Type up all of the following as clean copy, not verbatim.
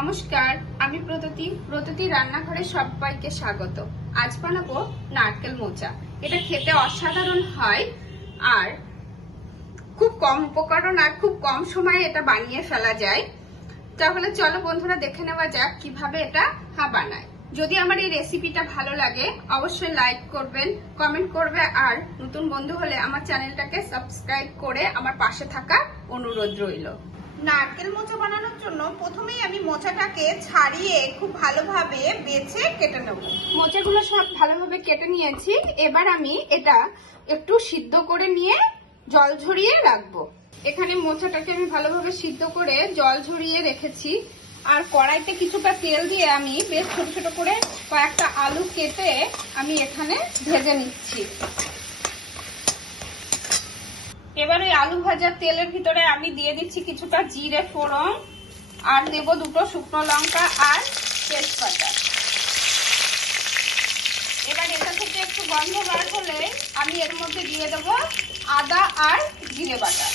নমস্কার, আমি প্রতিটি রান্নাঘরে সবাইকে স্বাগত। আজ বানাবো নারকেল মোচা। এটা খেতে অসাধারণ হয় আর খুব কম উপকরণ আর খুব কম সময়ে এটা বানিয়ে ফেলা যায়। তাহলে চলো বন্ধুরা দেখে নেওয়া যাক কিভাবে এটা বানায়। যদি আমার এই রেসিপিটা ভালো লাগে অবশ্যই লাইক করবেন, কমেন্ট করবে আর নতুন বন্ধু হলে আমার চ্যানেলটাকে সাবস্ক্রাইব করে আমার পাশে থাকা অনুরোধ রইল। নারকেল মোচা বানানোর জন্য প্রথমেই আমি মোচাটাকে ছাড়িয়ে খুব ভালোভাবে বেছে কেটে নেব। মোচাগুলো সব ভালোভাবে কেটে নিয়েছি। এবার আমি এটা একটু সিদ্ধ করে নিয়ে জল ঝরিয়ে রাখবো। এখানে মোচাটাকে আমি ভালোভাবে সিদ্ধ করে জল ঝরিয়ে রেখেছি। আর কড়াইতে কিছুটা তেল দিয়ে আমি বেশ ছোট ছোট করে কয়েকটা আলু কেটে আমি এখানে ভেজে নিচ্ছি। এবার ওই আলু ভাজার তেলের ভিতরে আমি দিয়ে দিচ্ছি কিছুটা জিরে ফোড়ন আর দেব দুটো শুকনো লঙ্কা আর তেজপাতা। এবার এটা থেকে একটু গন্ধ বার হলে আমি এর মধ্যে দিয়ে দেব আদা আর জিরে বাটা।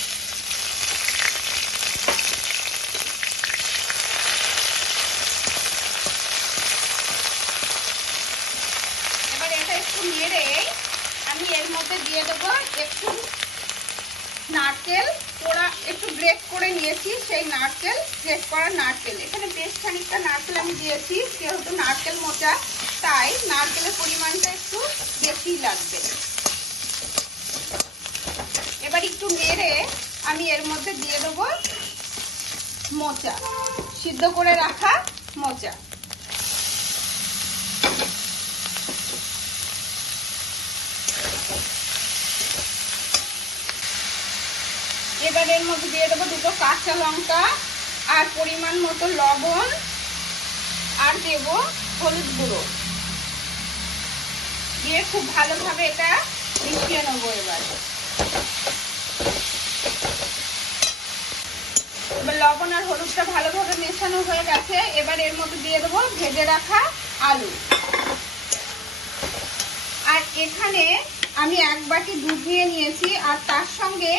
এবার এটা একটু নেড়ে আমি এর মধ্যে দিয়ে দেব একটু নারকেল পোড়া, একটু গ্রেট করে নিয়েছি সেই নারকেল, গ্রেট করা নারকেল। এখানে বেশ খানিকটা নারকেল আমি দিয়েছি, যেহেতু নারকেল মোচা তাই নারকেলের পরিমাণটা একটু বেশি লাগবে। এবার একটু নেড়ে আমি এর মধ্যে দিয়ে দেবো মোচা, সিদ্ধ করে রাখা মোচা। এবার এর মধ্যে দিয়ে দেবো দুটো কাঁচা লঙ্কা আর পরিমাণ মতো লবণ আর দেব হলুদ গুঁড়ো দিয়ে খুব ভালোভাবে এটা মিশিয়ে নেবো। এবার লবণ আর হলুদটা ভালোভাবে মেশানো হয়ে গেছে। এবার এর মধ্যে দিয়ে দেবো ভেজে রাখা আলু। আর এখানে আমি 1 বাটি দুধ নিয়ে নিয়েছি আর তার সঙ্গে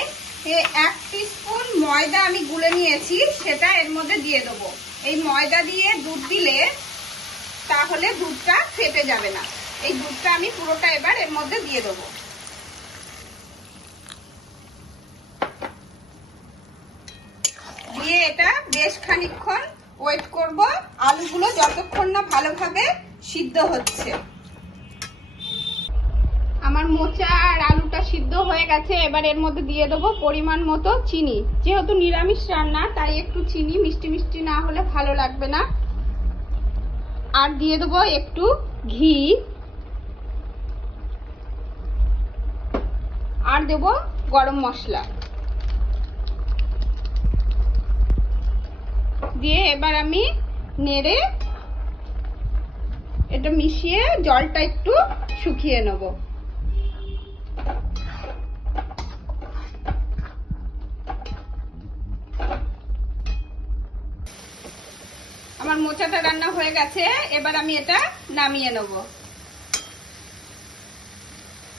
1 টিস্পুন ময়দা আমি গুলে নিয়েছি, সেটা এর মধ্যে দিয়ে দেবো। এই ময়দা দিয়ে দুধ দিলে তাহলে দুধটা ফেটে যাবে না। এই দুধটা আমি পুরোটা এবার এর মধ্যে দিয়ে দেবো। দিয়ে এটা বেশ খানিকক্ষণ ওয়েট করব, আলুগুলো যতক্ষণ না ভালোভাবে সিদ্ধ হচ্ছে। আমার মোচা আর আলুটা সিদ্ধ হয়ে গেছে। এবার এর মধ্যে দিয়ে দেবো পরিমাণ মতো চিনি। যেহেতু নিরামিষ রান্না তাই একটু চিনি, মিষ্টি মিষ্টি না হলে ভালো লাগবে না। আর দিয়ে দেবো একটু ঘি আর দেব গরম মশলা দিয়ে এবার আমি নেড়ে এটা মিশিয়ে জলটা একটু শুকিয়ে নেব। আমার মোচাটা রান্না হয়ে গেছে। এবার আমি এটা নামিয়ে নেব।